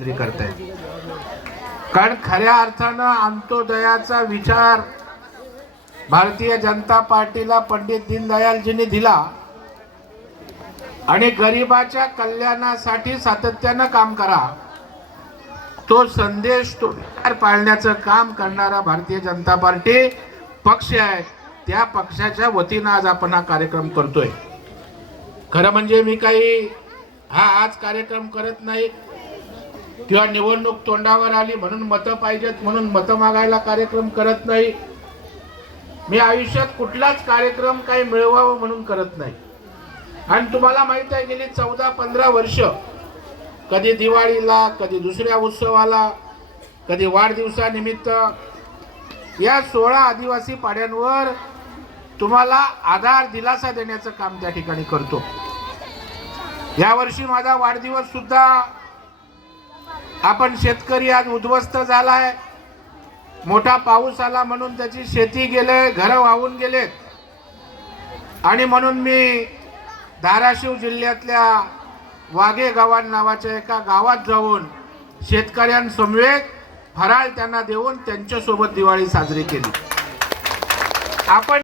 साजरी करतायत। कारण खऱ्या अर्थानं अंत्योदयाचा विचार भारतीय जनता पार्टीला पंडित दीनदयालजींनी दिला आणि गरिबाच्या कल्याणासाठी सातत्यानं काम करा, तो संदेश तो विचार पाळण्याचं काम करणारा भारतीय जनता पार्टी पक्ष आहे। त्या पक्षाच्या वतीनं आज आपण हा कार्यक्रम करतोय। खरं म्हणजे मी काही आज कार्यक्रम करत नाही किंवा निवडणूक तोंडावर आली म्हणून मतं पाहिजेत म्हणून मतं मागायला कार्यक्रम करत नाही। मी आयुष्यात कुठलाच कार्यक्रम काही मिळवावं म्हणून करत नाही। आणि तुम्हाला माहित आहे गेली 14-15 वर्ष कधी दिवाळीला, कधी दुसऱ्या उत्सवाला, कधी वाढदिवसानिमित्त या 16 आदिवासी पाड्यांवर तुम्हाला आधार दिलासा देण्याचं काम त्या ठिकाणी करतो। यावर्षी माझा वाढदिवस सुद्धा आपण शेतकरी आज उद्ध्वस्त झालाय, मोठा पाऊस आला म्हणून त्याची शेती गेले, घर वाहून गेलेत आणि म्हणून मी धाराशिव जिल्ह्यातल्या वाघे गावात नावाच्या एका गावात जाऊन शेतकऱ्यांसमवेत फराळ त्यांना देऊन त्यांच्यासोबत दिवाळी साजरी केली। आपण